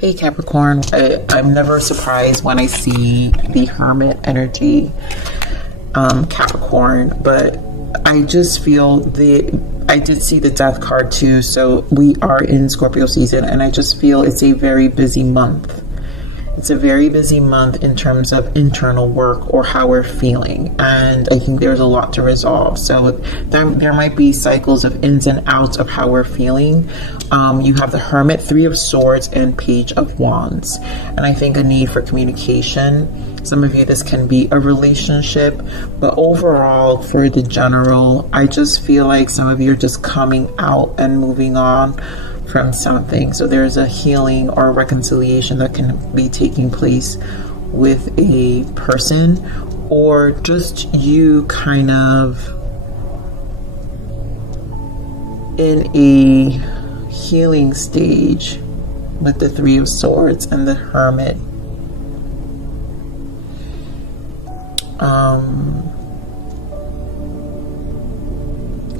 Hey Capricorn, I'm never surprised when I see the Hermit energy, Capricorn, but I just feel I did see the Death card too, so we are in Scorpio season, and I just feel it's a very busy month. It's a very busy month in terms of internal work or how we're feeling, and I think there's a lot to resolve. So there might be cycles of ins and outs of how we're feeling. You have the Hermit, Three of Swords, and Page of Wands, and I think a need for communication. Some of you, this can be a relationship, but overall, for the general, I just feel like some of you are just coming out and moving on from something. So there's a healing or reconciliation that can be taking place with a person, or just you kind of in a healing stage with the Three of Swords and the Hermit.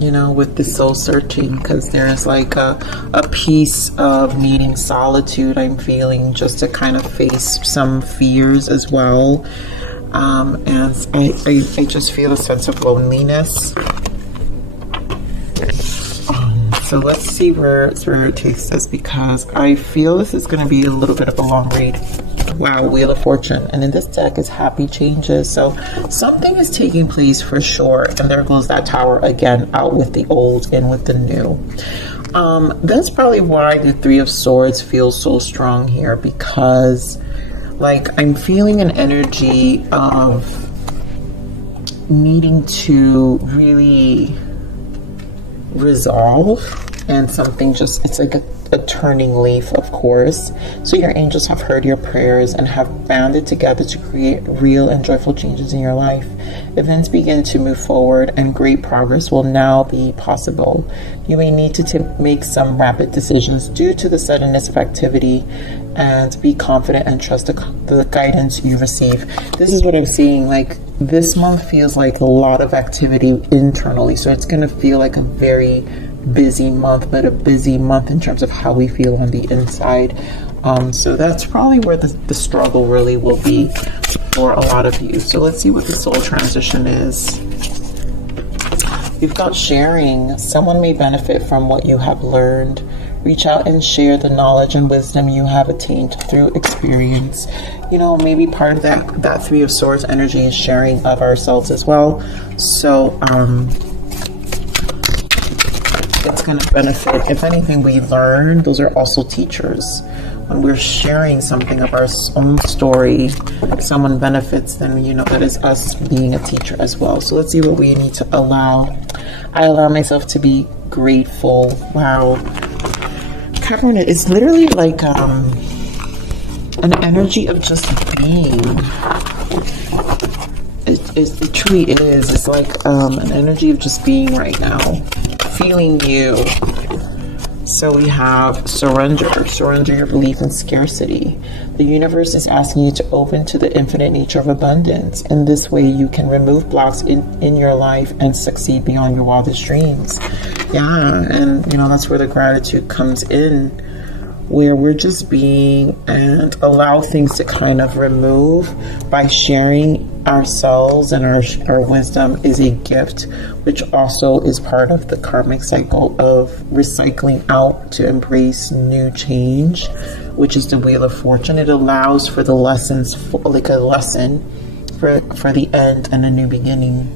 You know, with the soul searching, because there's like a piece of needing solitude, I'm feeling, just to kind of face some fears as well. And I just feel a sense of loneliness. So let's see where it takes us, because I feel this is going to be a little bit of a long read. Wow, Wheel of Fortune, and in this deck is happy changes, so something is taking place for sure. And there goes that Tower again, out with the old, in with the new. That's probably why the Three of Swords feels so strong here, because like I'm feeling an energy of needing to really resolve, and something just, it's like a turning leaf, of course. So your angels have heard your prayers and have banded together to create real and joyful changes in your life. Events begin to move forward, and great progress will now be possible. You may need to make some rapid decisions due to the suddenness of activity, and be confident and trust the guidance you receive. This is what I'm seeing. Like, this month feels like a lot of activity internally, so it's going to feel like a very busy month, but a busy month in terms of how we feel on the inside. So that's probably where the struggle really will be for a lot of you. So let's see what the soul transition is. We've got sharing. Someone may benefit from what you have learned. Reach out and share the knowledge and wisdom you have attained through experience. You know, maybe part of that Three of Swords energy is sharing of ourselves as well. So it's going to benefit. If anything we learn, those are also teachers. When we're sharing something of our own story, someone benefits, then you know that is us being a teacher as well. So let's see what we need to allow. I allow myself to be grateful. Wow, Capricorn is literally like an energy of just being. It truly is. It's like an energy of just being right now, feeling you. So we have surrender your belief in scarcity. The universe is asking you to open to the infinite nature of abundance. In this way, you can remove blocks in your life and succeed beyond your wildest dreams. Yeah, and you know, that's where the gratitude comes in, where we're just being, and allow things to kind of remove by sharing ourselves, and our wisdom is a gift, which also is part of the karmic cycle of recycling out to embrace new change, which is the Wheel of Fortune. It allows for the lessons, like a lesson for the end and a new beginning.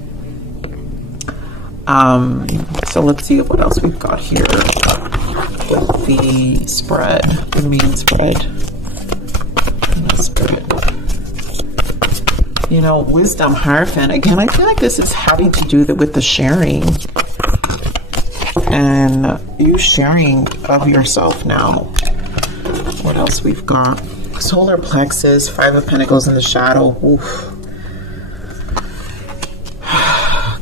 So let's see what else we've got here with the spread, the main spread. You know, wisdom, Hierophant. Again, I feel like this is having to do with the sharing, and you sharing of yourself now. What else we've got? Solar plexus, Five of Pentacles in the shadow. Oof.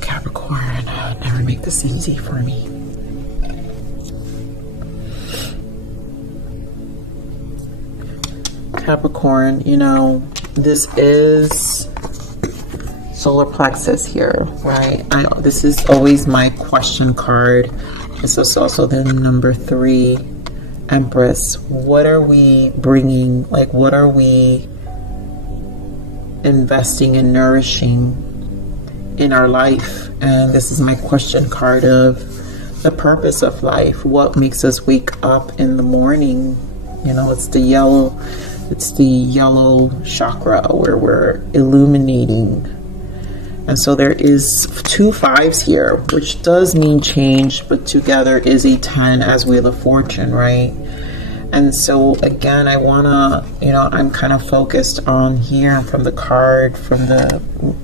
Capricorn, never make this easy for me. Capricorn, you know, this is solar plexus here, right? This is always my question card. This is also the number 3, Empress. What are we bringing? Like, what are we investing and nourishing in our life? And this is my question card of the purpose of life. What makes us wake up in the morning? You know, it's the yellow chakra where we're illuminating. And so there is 2 5s here, which does mean change, but together is a 10 as Wheel of Fortune, right? And so again, I wanna, you know, I'm kind of focused on here from the card, from the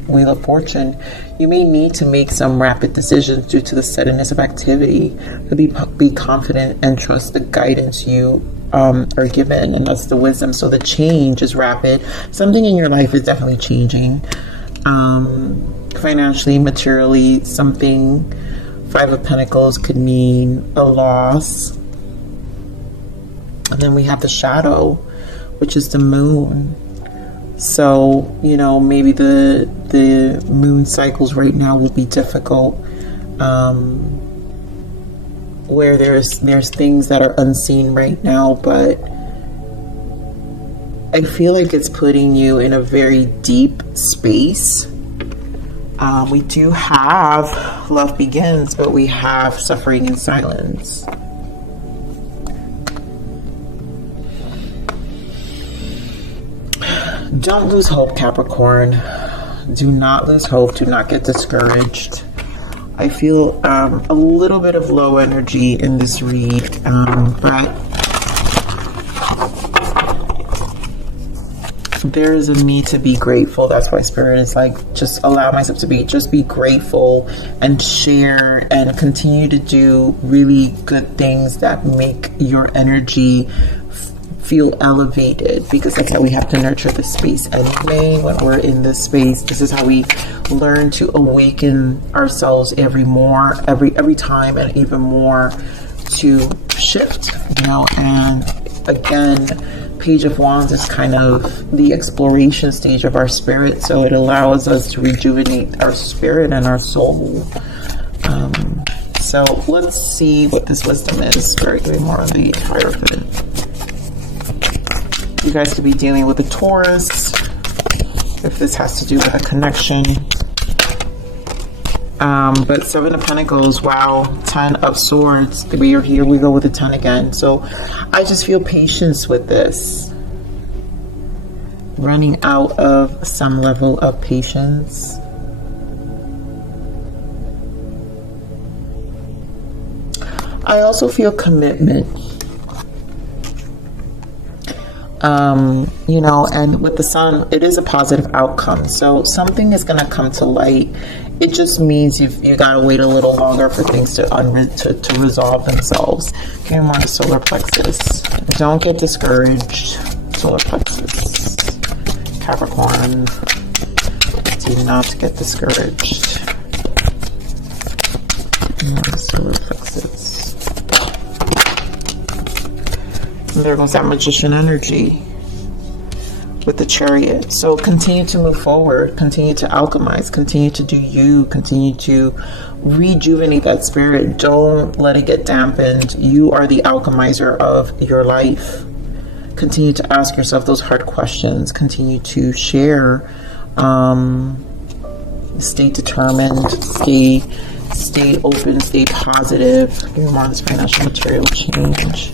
Wheel of Fortune. You may need to make some rapid decisions due to the suddenness of activity, but be confident and trust the guidance you are given, and that's the wisdom. So the change is rapid. Something in your life is definitely changing. Financially, materially, something. 5 of Pentacles could mean a loss. And then we have the shadow, which is the moon. So, you know, maybe the moon cycles right now will be difficult. Where there's things that are unseen right now, but I feel like it's putting you in a very deep space. We do have love begins, but we have suffering in silence. Don't lose hope, Capricorn. Do not lose hope. Do not get discouraged. I feel a little bit of low energy in this read, but there is a need to be grateful. That's why Spirit is like, just allow myself to just be grateful and share and continue to do really good things that make your energy feel elevated, because that's how we have to nurture the space anyway. When we're in this space, this is how we learn to awaken ourselves every time, and even more to shift, you know. And again, Page of Wands is kind of the exploration stage of our spirit, so it allows us to rejuvenate our spirit and our soul. So let's see what this wisdom is. Spirit, give me more on the Hierophant. You guys could be dealing with a Taurus, if this has to do with a connection. But 7 of Pentacles, wow, 10 of Swords. Here we go with the 10 again. So I just feel patience with this. Running out of some level of patience. I also feel commitment. You know, and with the Sun, it is a positive outcome. So something is going to come to light. It just means you got to wait a little longer for things to resolve themselves. Okay, I'm on the solar plexus. Don't get discouraged. Solar plexus. Capricorn. Do not get discouraged. I'm on the solar plexus. And there goes that Magician energy with the Chariot. So continue to move forward, continue to alchemize, continue to do you, continue to rejuvenate that spirit. Don't let it get dampened. You are the alchemizer of your life. Continue to ask yourself those hard questions. Continue to share. Stay determined. Stay open. Stay positive. Give me more on this financial material change.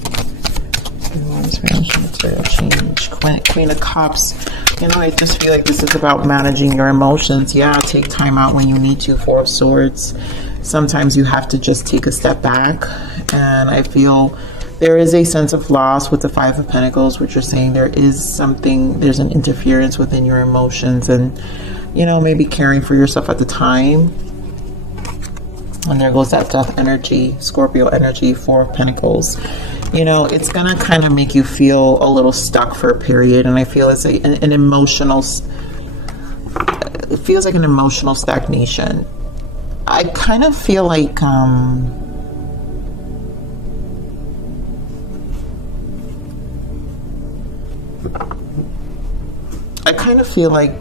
Financial material change. Queen of Cups. You know, I just feel like this is about managing your emotions. Yeah, take time out when you need to. 4 of Swords. Sometimes you have to just take a step back. And I feel there is a sense of loss with the 5 of Pentacles, which you're saying there's an interference within your emotions, and, you know, maybe caring for yourself at the time. And there goes that Death energy, Scorpio energy, 4 of Pentacles. You know, it's going to kind of make you feel a little stuck for a period. And I feel it's an emotional, it feels like an emotional stagnation. I kind of feel like,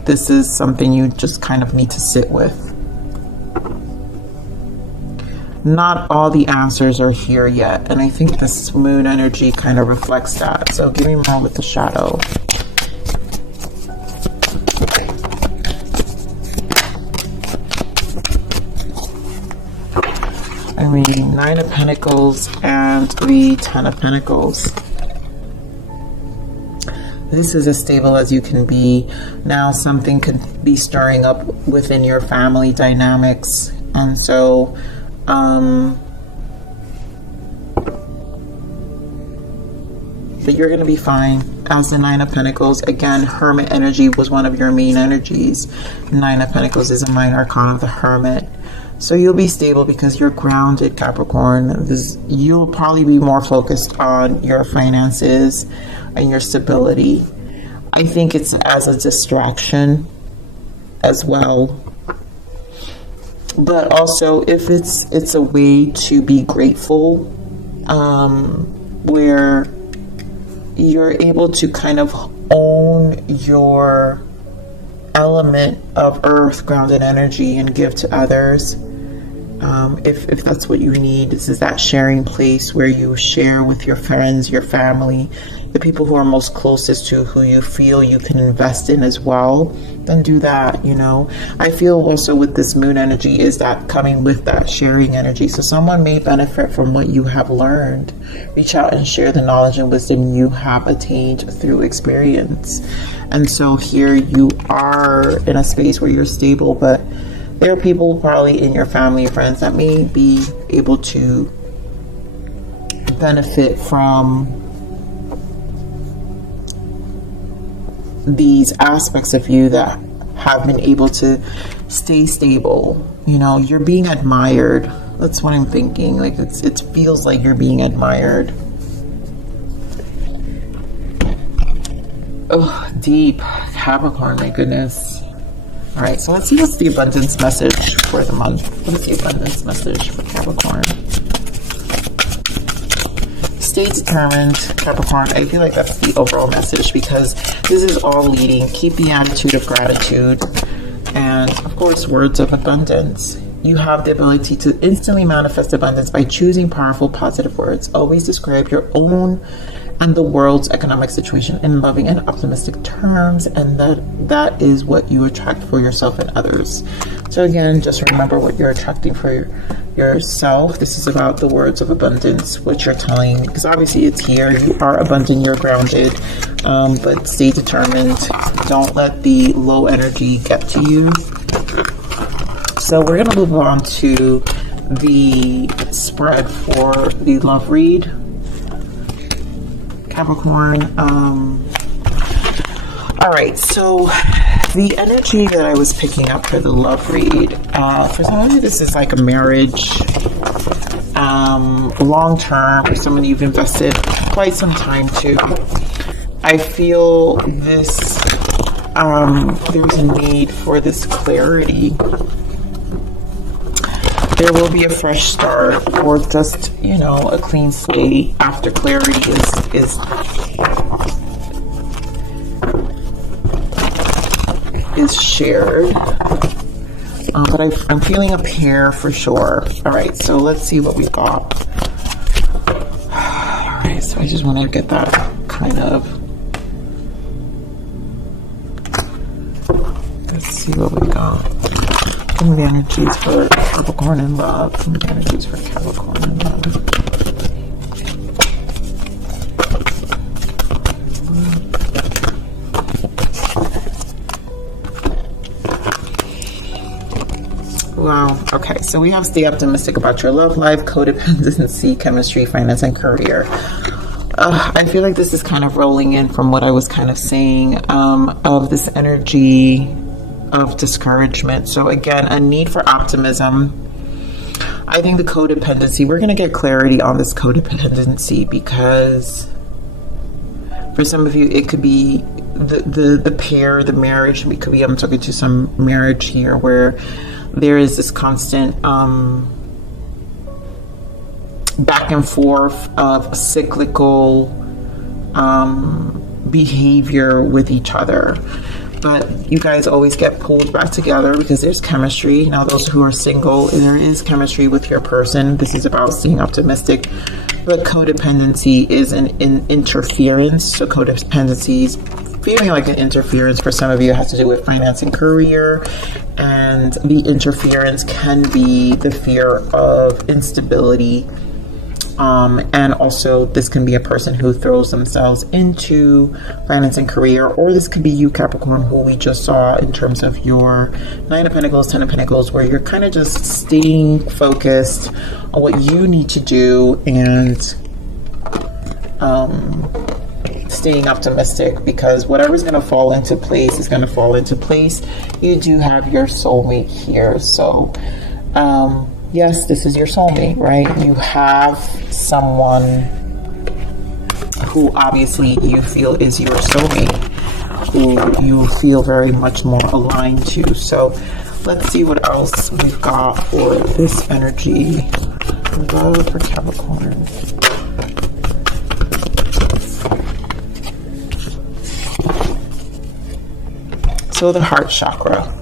this is something you just kind of need to sit with. not all the answers are here yet. And I think this moon energy kind of reflects that. So give me more with the shadow. I mean, 9 of Pentacles and the 10 of Pentacles. This is as stable as you can be. Now something could be stirring up within your family dynamics. And so, but you're going to be fine. As the 9 of Pentacles, again, Hermit energy was one of your main energies. 9 of Pentacles is a minor arcana of the Hermit. So you'll be stable because you're grounded, Capricorn. You'll probably be more focused on your finances and your stability. I think it's as a distraction as well. But also, if it's a way to be grateful, where you're able to kind of own your element of earth, grounded energy, and give to others. If that's what you need, this is that sharing place where you share with your friends, your family, the people who are most closest to who you feel you can invest in as well, then do that, you know. I feel also with this moon energy is that coming with that sharing energy. So someone may benefit from what you have learned. Reach out and share the knowledge and wisdom you have attained through experience. And so here you are in a space where you're stable, but there are people probably in your family, friends that may be able to benefit from these aspects of you that have been able to stay stable. You know, you're being admired. That's what I'm thinking. Like it feels like you're being admired. Oh, deep. Capricorn, my goodness. All right, so let's see what's the abundance message for the month. What is the abundance message for Capricorn? Stay determined, Capricorn. I feel like that's the overall message because this is all leading. Keep the attitude of gratitude and, of course, words of abundance. You have the ability to instantly manifest abundance by choosing powerful, positive words. Always describe your own and the world's economic situation in loving and optimistic terms, and that is what you attract for yourself and others. So again, just remember what you're attracting for yourself. This is about the words of abundance, what you're telling, because obviously it's here. You are abundant, you're grounded, but stay determined. Don't let the low energy get to you. So we're going to move on to the spread for the love read. Capricorn. All right, so the energy that I was picking up for the love read, for some of you, this is like a marriage, long term, for someone you've invested quite some time to. I feel this, there's a need for this clarity. There will be a fresh start or just, you know, a clean slate after clarity is shared. But I'm feeling a pair for sure. All right, so let's see what we got. All right, so I just want to get that kind of. Let's see what we got. Some of the energies for Capricorn and love. Some of the energies for Capricorn and love. Wow. Okay, so we have stay optimistic about your love life, codependency, chemistry, finance, and career. I feel like this is kind of rolling in from what I was kind of saying, of this energy of discouragement. So again, a need for optimism. I think the codependency, we're going to get clarity on this codependency because for some of you, it could be the pair, the marriage. It could be, I'm talking to some marriage here where there is this constant back and forth of cyclical behavior with each other. but you guys always get pulled back together because there's chemistry. Now, those who are single, there is chemistry with your person. This is about staying optimistic, but codependency is an interference. So codependency is feeling like an interference. For some of you, it has to do with finance and career, and the interference can be the fear of instability. And also this can be a person who throws themselves into finance and career, or this could be you, Capricorn, who we just saw in terms of your Nine of Pentacles, Ten of Pentacles, where you're kind of just staying focused on what you need to do and staying optimistic, because whatever's going to fall into place is going to fall into place. You do have your soulmate here. So, yes, this is your soulmate, right? You have someone who obviously you feel is your soulmate, who you feel very much more aligned to. So let's see what else we've got for this energy. Love for Capricorn. So the heart chakra.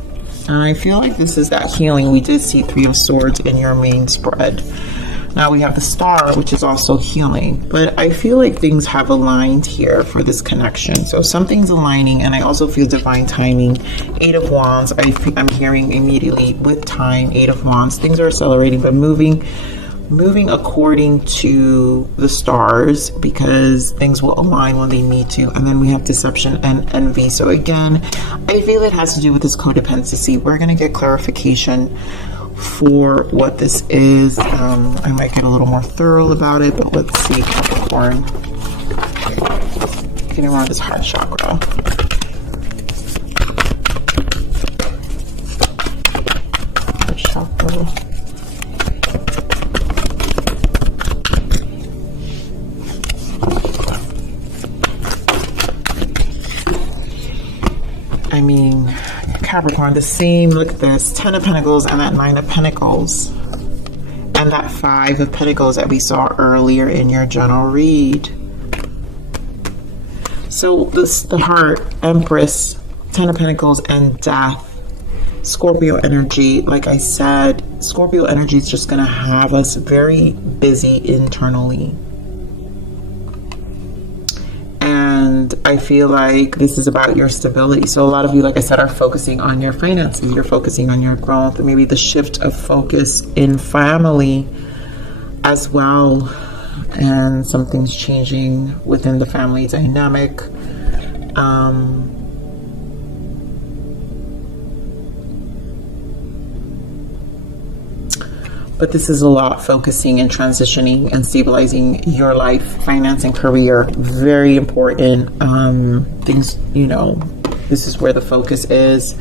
I feel like this is that healing. We did see Three of Swords in your main spread. Now we have the Star, which is also healing. But I feel like things have aligned here for this connection. So something's aligning, and I also feel divine timing. Eight of Wands. I'm hearing immediately with time. Eight of Wands. Things are accelerating, but moving according to the stars, because things will align when they need to. And then we have deception and envy. So again, I feel it has to do with this codependency. We're going to get clarification for what this is. I might get a little more thorough about it, but let's see. Capricorn, getting around this heart chakra. Heart chakra. I mean, Capricorn, the same. Look at this. 10 of Pentacles and that 9 of Pentacles. And that 5 of Pentacles that we saw earlier in your general read. So this, the heart, Empress, 10 of Pentacles, and Death. Scorpio energy. Like I said, Scorpio energy is just going to have us very busy internally. And I feel like this is about your stability. So a lot of you, like I said, are focusing on your finances. You're focusing on your growth. Maybe the shift of focus in family as well. And something's changing within the family dynamic. But this is a lot focusing and transitioning and stabilizing your life, finance and career. Very important things, you know, this is where the focus is.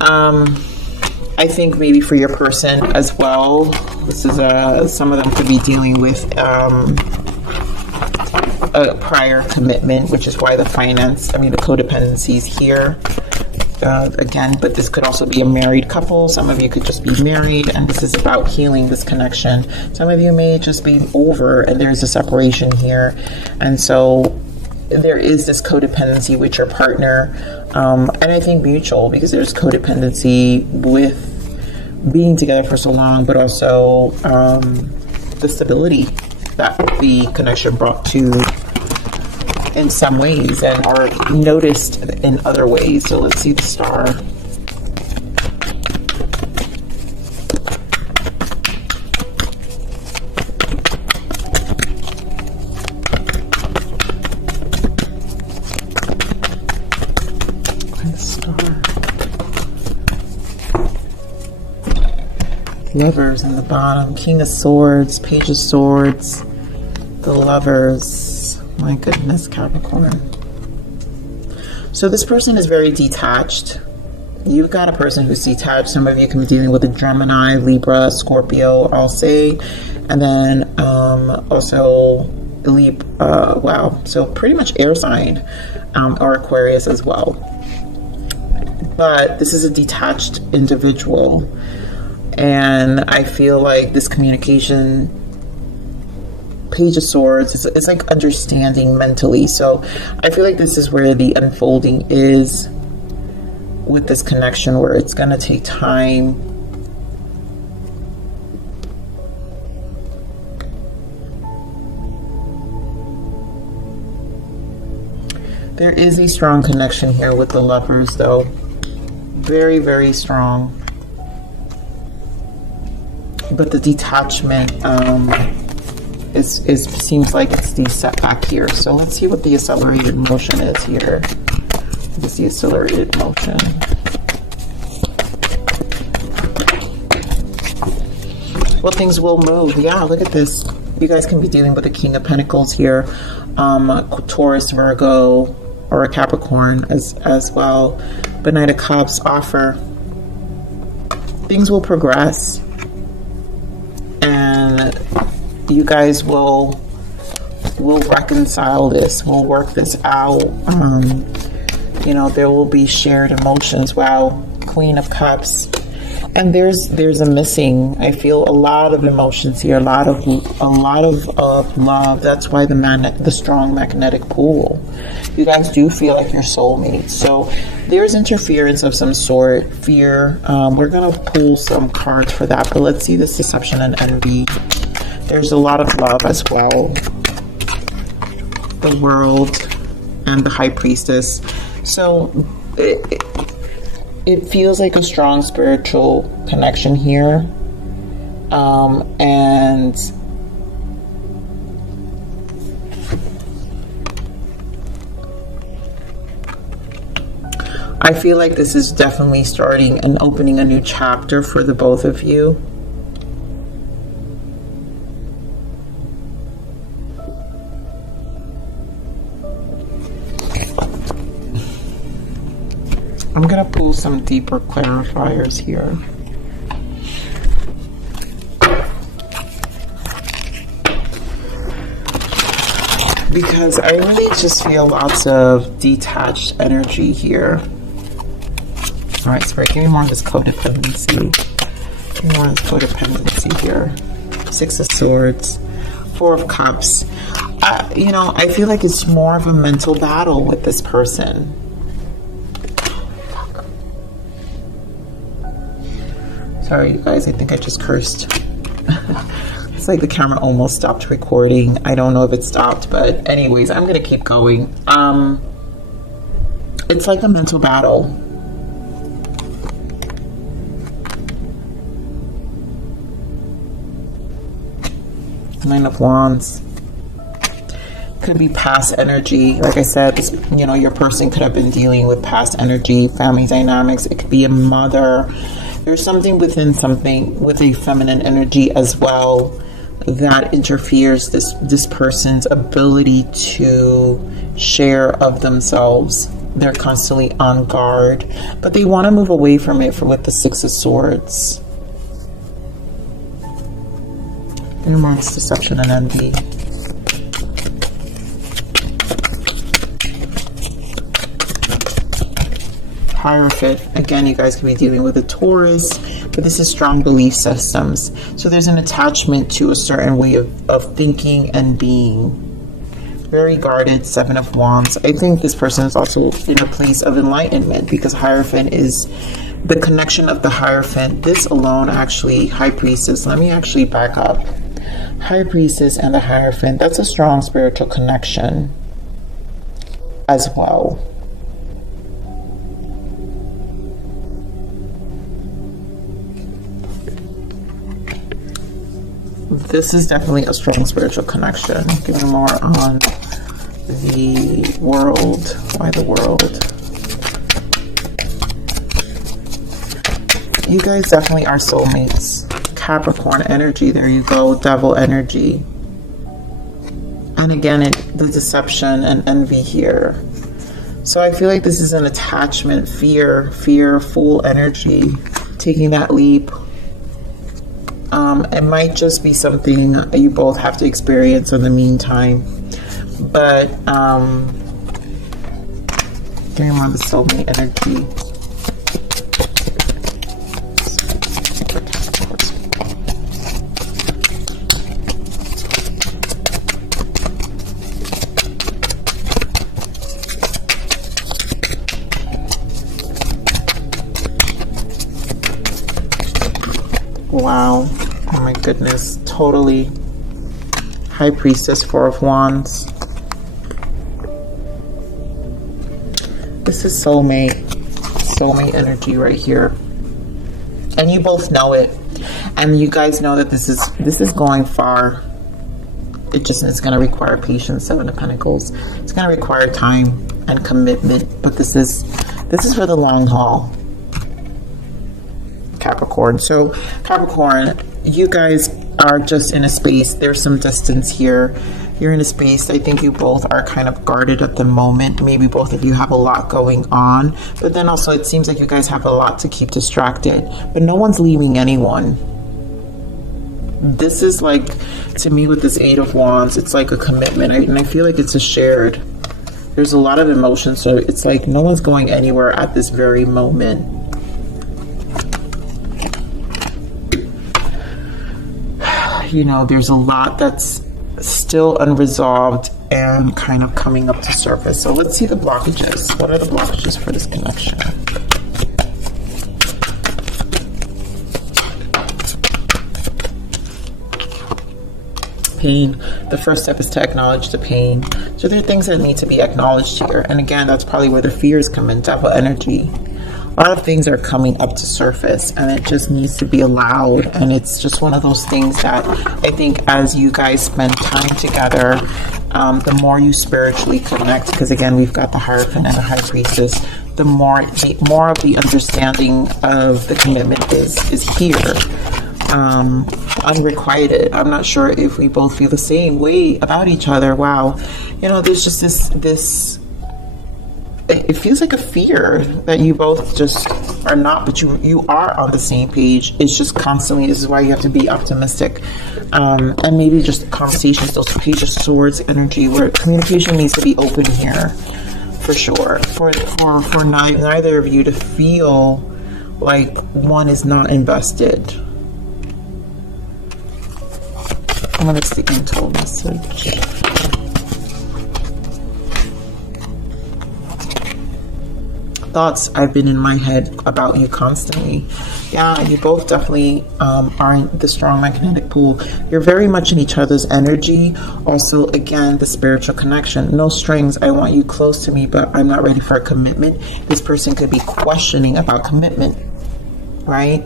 I think maybe for your person as well, this is some of them could be dealing with a prior commitment, which is why the codependency is here. Again, but this could also be a married couple. Some of you could just be married, and this is about healing this connection. Some of you may just be over and there's a separation here, and so there is this codependency with your partner, and I think mutual, because there's codependency with being together for so long, but also the stability that the connection brought to in some ways and are noticed in other ways. So let's see the Star. And the Star. Lovers in the bottom. King of Swords, Page of Swords, the Lovers. My goodness, Capricorn. So this person is very detached. You've got a person who's detached. Some of you can be dealing with a Gemini, Libra, Scorpio, I'll say. And then also Libra, wow. So pretty much air sign or Aquarius as well. But this is a detached individual. And I feel like this communication, Page of Swords, it's like understanding mentally. So I feel like this is where the unfolding is with this connection where it's going to take time. There is a strong connection here with the Lovers, though. Very, very strong. But the detachment seems like it's the setback here. So let's see what the accelerated motion is here. What is the accelerated motion? Well, things will move. Yeah, look at this. You guys can be dealing with the King of Pentacles here. Taurus, Virgo, or a Capricorn as well. But Knight of Cups offer. Things will progress. And you guys will reconcile this. We'll work this out. You know, there will be shared emotions. Wow, Queen of Cups. And there's a missing. I feel a lot of emotions here, a lot of love. That's why the strong magnetic pull. You guys do feel like you're soulmates. So there's interference of some sort, fear. We're gonna pull some cards for that, but let's see this deception and envy. There's a lot of love as well. The World and the High Priestess. So it feels like a strong spiritual connection here. And I feel like this is definitely starting and opening a new chapter for the both of you. I'm going to pull some deeper clarifiers here. Because I really just feel lots of detached energy here. All right, Spirit, give me more of this codependency. Give me more of this codependency here. Six of Swords, Four of Cups. You know, I feel like it's more of a mental battle with this person. Sorry, you guys, I think I just cursed. It's like the camera almost stopped recording. I don't know if it stopped, but anyways, I'm gonna keep going. It's like a mental battle. Nine of Wands. Could be past energy. Like I said, this, you know, your person could have been dealing with past energy, family dynamics. It could be a mother. There's something within something with a feminine energy as well that interferes this person's ability to share of themselves. They're constantly on guard, but they want to move away from it with the Six of Swords. Amongst deception and envy. Hierophant. Again, you guys can be dealing with a Taurus, but this is strong belief systems. So there's an attachment to a certain way of thinking and being. Very guarded. Seven of Wands. I think this person is also in a place of enlightenment because Hierophant is the connection of the Hierophant. This alone, actually, High Priestess. Let me actually back up. High Priestess and the Hierophant. That's a strong spiritual connection as well. This is definitely a strong spiritual connection. Give me more on the World. Why the World? You guys definitely are soulmates. Capricorn energy. There you go. Devil energy. And again, the deception and envy here. So I feel like this is an attachment, fearful energy. Taking that leap. It might just be something you both have to experience in the meantime. But getting on the soulmate energy. Wow. Oh my goodness. Totally. High Priestess, Four of Wands. This is soulmate. Soulmate energy right here. And you both know it. And you guys know that this is going far. It just is going to require patience. Seven of Pentacles. It's going to require time and commitment. But this is for the long haul. Capricorn. So Capricorn, you guys are just in a space. There's some distance here. You're in a space. I think you both are kind of guarded at the moment. Maybe both of you have a lot going on. But then also it seems like you guys have a lot to keep distracted. But no one's leaving anyone. This is like, to me with this Eight of Wands, it's like a commitment. And I feel like it's a shared. There's a lot of emotion. So it's like no one's going anywhere at this very moment. You know, there's a lot that's still unresolved and kind of coming up to surface. So let's see the blockages. What are the blockages for this connection? Pain. The first step is to acknowledge the pain. So there are things that need to be acknowledged here. And again, that's probably where the fears come in. Devil energy. A lot of things are coming up to surface and it just needs to be allowed. And it's just one of those things that I think as you guys spend time together, the more you spiritually connect, because again, we've got the Hierophant and the High Priestess, the more of the understanding of the commitment is here. Unrequited. I'm not sure if we both feel the same way about each other. Wow. You know, there's just this it feels like a fear that you both just are not, but you are on the same page. It's just constantly, this is why you have to be optimistic. And maybe just conversations, those Page of Swords energy where communication needs to be open here for sure. For neither of you to feel like one is not invested. I'm going to stick the untold message. Thoughts I've been in my head about you constantly. Yeah, you both definitely are in the strong magnetic pull. You're very much in each other's energy. Also, again, the spiritual connection. No strings. I want you close to me, but I'm not ready for a commitment. This person could be questioning about commitment, right?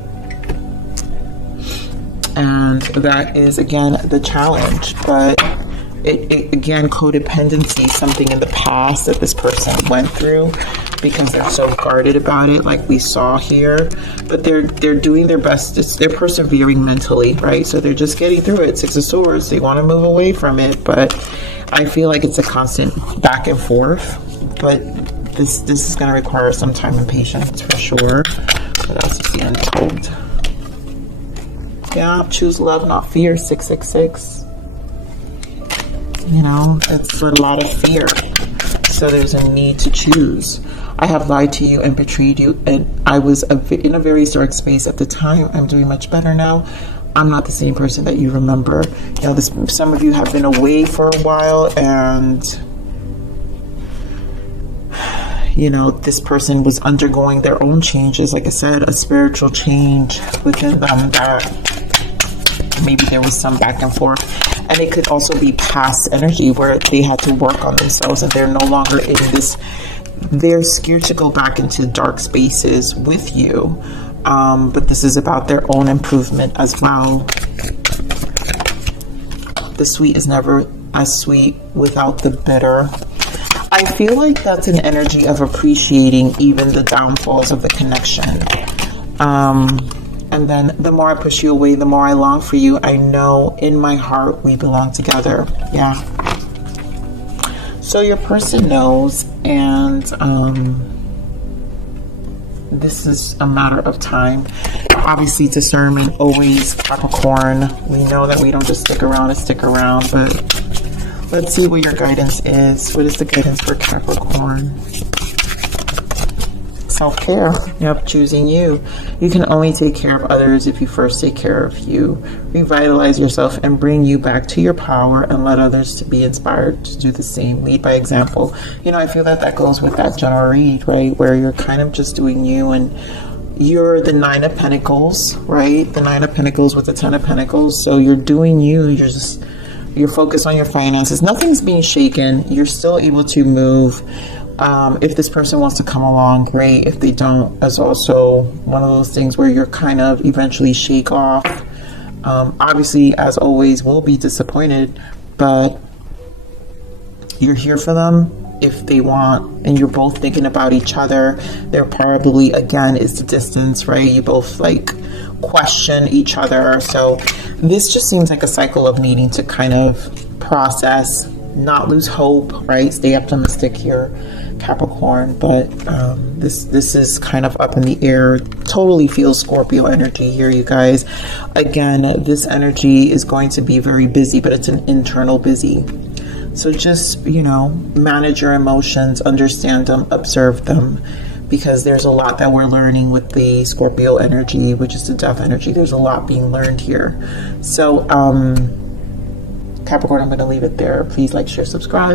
And that is, again, the challenge. But it again, codependency, something in the past that this person went through, because they're so guarded about it, like we saw here. But they're doing their best. They're persevering mentally, right? So they're just getting through it. Six of Swords. They want to move away from it, but I feel like it's a constant back and forth. But this is going to require some time and patience for sure. What else is the untold? Yeah, choose love, not fear. 666. You know, it's a lot of fear. So there's a need to choose. I have lied to you and betrayed you, and I was in a very dark space at the time. I'm doing much better now. I'm not the same person that you remember. You know, some of you have been away for a while, and you know, this person was undergoing their own changes. Like I said, a spiritual change within them that maybe there was some back and forth. And it could also be past energy where they had to work on themselves and they're no longer in this, they're scared to go back into dark spaces with you. But this is about their own improvement as well. The sweet is never as sweet without the bitter. I feel like that's an energy of appreciating even the downfalls of the connection. And then the more I push you away, the more I long for you. I know in my heart we belong together. Yeah. So your person knows, and this is a matter of time. Obviously, discernment always, Capricorn. We know that we don't just stick around to stick around, but let's see what your guidance is. What is the guidance for Capricorn? Self-care. Yep, choosing you. You can only take care of others if you first take care of you. Revitalize yourself and bring you back to your power, and let others to be inspired to do the same. Lead by example. You know, I feel that goes with that general read, right? Where you're kind of just doing you and you're the Nine of Pentacles, right? The Nine of Pentacles with the Ten of Pentacles. So you're doing you. You're focused on your finances. Nothing's being shaken. You're still able to move. If this person wants to come along, great. If they don't, that's also one of those things where you're kind of eventually shake off. Obviously, as always, will be disappointed, but you're here for them if they want, and you're both thinking about each other. There probably, again, is the distance, right? You both like question each other. So this just seems like a cycle of needing to kind of process, not lose hope, right? Stay optimistic here, Capricorn. But this is kind of up in the air. Totally feels Scorpio energy here, you guys. Again, this energy is going to be very busy, but it's an internal busy. So just, you know, manage your emotions, understand them, observe them, because there's a lot that we're learning with the Scorpio energy, which is the death energy. There's a lot being learned here. So, Capricorn, I'm going to leave it there. Please like, share, subscribe.